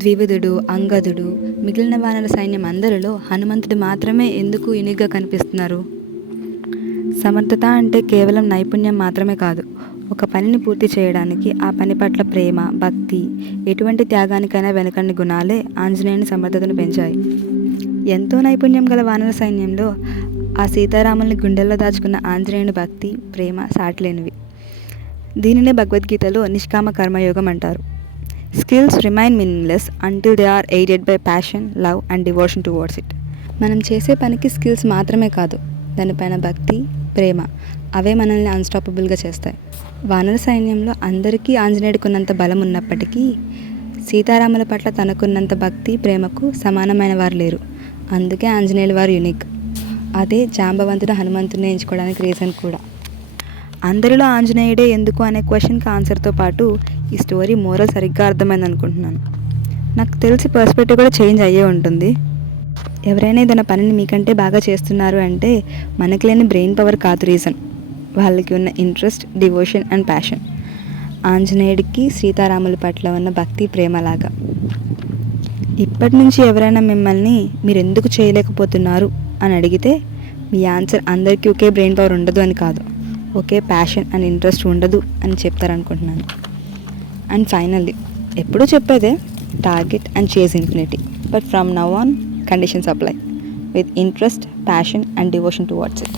ద్వివిధుడు, అంగదుడు, మిగిలిన వానర సైన్యం అందరిలో హనుమంతుడు మాత్రమే ఎందుకు యూనిక్గా కనిపిస్తున్నారు? సమర్థత అంటే కేవలం నైపుణ్యం మాత్రమే కాదు. ఒక పనిని పూర్తి చేయడానికి ఆ పని పట్ల ప్రేమ, భక్తి, ఎటువంటి త్యాగానికైనా వెనకని గుణాలే ఆంజనేయుని సమర్థతను పెంచాయి. ఎంతో నైపుణ్యం గల వానర సైన్యంలో ఆ సీతారాముల్ని గుండెల్లో దాచుకున్న ఆంజనేయుని భక్తి, ప్రేమ సాటిలేనివి. దీనినే భగవద్గీతలో నిష్కామ కర్మయోగం అంటారు. Skills remain meaningless until they are aided by passion, love and devotion towards it. మనం చేసే పనికి స్కిల్స్ మాత్రమే కాదు, దానిపైన భక్తి, ప్రేమ, అవే మనల్ని అన్స్టాపబుల్గా చేస్తాయి. వానర సైన్యంలో అందరికీ ఆంజనేయుడికున్నంత బలం ఉన్నప్పటికీ సీతారాముల పట్ల తనకున్నంత భక్తి, ప్రేమకు సమానమైన వారు లేరు. అందుకే ఆంజనేయుల వారు యూనిక్. అదే జాంబవంతుడు హనుమంతుడిని ఎంచుకోవడానికి రీజన్ కూడా. అందరిలో ఆంజనేయుడే ఎందుకు అనే క్వశ్చన్కి ఆన్సర్తో పాటు ఈ స్టోరీ మోరల్ సరిగ్గా అర్థమైంది అనుకుంటున్నాను. నాకు తెలిసి పర్స్పెక్టివ్ కూడా చేంజ్ అయ్యే ఉంటుంది. ఎవరైనా ఏదైనా పనిని మీకంటే బాగా చేస్తున్నారు అంటే మనకి లేని బ్రెయిన్ పవర్ కాదు రీజన్, వాళ్ళకి ఉన్న ఇంట్రెస్ట్, డివోషన్ అండ్ ప్యాషన్. ఆంజనేయుడికి సీతారాముల పట్ల ఉన్న భక్తి, ప్రేమలాగా. ఇప్పటి నుంచి ఎవరైనా మిమ్మల్ని మీరు ఎందుకు చేయలేకపోతున్నారు అని అడిగితే మీ ఆన్సర్ అందరికీ ఒకే బ్రెయిన్ పవర్ ఉండదు అని కాదు, ఒకే ప్యాషన్ అండ్ ఇంట్రెస్ట్ ఉండదు అని చెప్తారనుకుంటున్నాను. అండ్ ఫైనల్లీ, ఎప్పుడూ చెప్పేదే, target and chase infinity, but from now on conditions apply with interest, passion and devotion towards it.